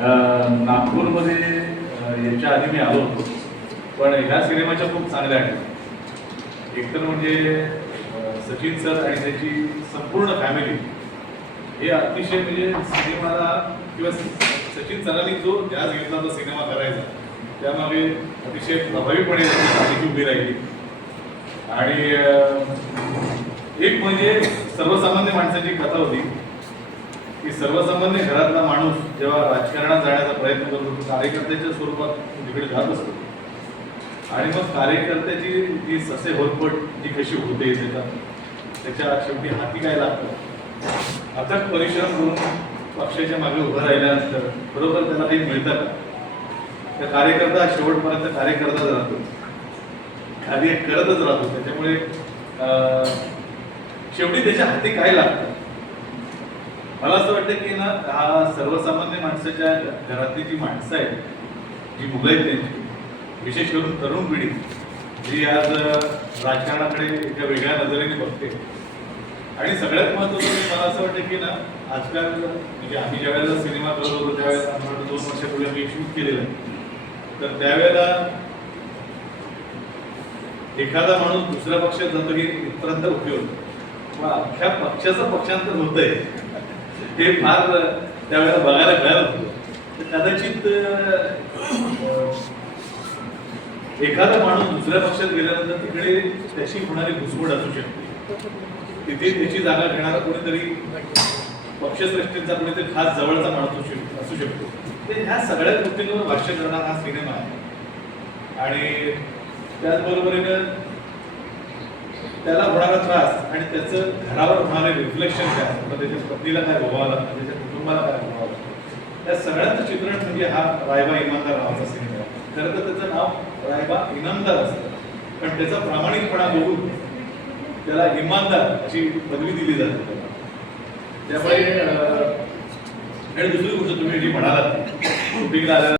नागपूरमध्ये याच्या आधी मी आलो होतो, पण ह्या सिनेमाच्या खूप चांगल्या आहेत. एकतर म्हणजे सचिन सर आणि त्याची संपूर्ण फॅमिली हे अतिशय म्हणजे सिनेमाला किंवा सचिन सरांनी जो ध्यास घेतला तो सिनेमा करायचा त्यामागे अतिशय प्रभावीपणे त्याची उभी राहिली. आणि एक म्हणजे सर्वसामान्य माणसाची कथा होती की सर्वसामान्य घरातला माणूस जेव्हा राजकारणात जाण्याचा प्रयत्न करतो तो कार्यकर्त्याच्या स्वरूपात तिकडे जात असतो आणि मग कार्यकर्त्याची जी ससे होरपट जी कशी होते त्याच्या शेवटी हाती काय लागतं. अथक परिश्रम करून पक्षाच्या मागे उभं राहिल्यानंतर बरोबर त्याला काही मिळतं का. त्या कार्यकर्ता शेवटपर्यंत कार्यकर्ताच राहतो, कार्य करतच राहतो. त्याच्यामुळे शेवटी त्याच्या हाती काय लागतं. मला असं वाटतं की ना हा सर्वसामान्य माणसाच्या घरातली जी माणसं आहेत, जी मुलं आहेत त्यांची, विशेष करून तरुण पिढी जी आज राजकारणाकडे एका वेगळ्या नजरेने बघते. आणि सगळ्यात महत्त्वाचं मला असं वाटतं की ना आजकाल म्हणजे आम्ही ज्यावेळेला सिनेमा करत होतो त्यावेळेला आम्हाला 2 वर्षापूर्वी आम्ही शूट केलेलं आहे. तर त्यावेळेला एखादा माणूस दुसऱ्या पक्षात जातो की इतरांचा उपयोग, मग अख्ख्या पक्षाचं पक्षांतर होतंय हे फार त्यावेळेला बघायला मिळालं होतं. तर कदाचित एखादा माणूस दुसऱ्या पक्षात गेल्यानंतर तिकडे त्याची होणारी घुसमट असू शकते. तिथे त्याची जागा घेणारा कोणीतरी पक्षश्रेष्ठींचा कोणीतरी खास जवळचा माणूस असू शकतो. ते ह्या सगळ्या गोष्टींवर भाष्य करणारा हा सिनेमा आहे. आणि त्याचबरोबरीनं त्याला होणारा त्रास आणि त्याचं घरावर होणारे रिफ्लेक्शन काय असतं, त्याच्या पत्नीला काय भोगावं लागतं, त्याच्या कुटुंबाला काय भोगावं लागतं, त्या सगळ्यांचं चित्रण म्हणजे हा रायबा इनामदार नावाचा सिनेमा आहे. खरं तर त्याचं नाव रायबा इनामदार असतं, पण त्याचा प्रामाणिकपणा बघून त्याला इमानदार अशी पदवी दिली जाते. त्यामुळे आणि दुसरी गोष्ट तुम्ही जी म्हणालात शूटिंगला आल्या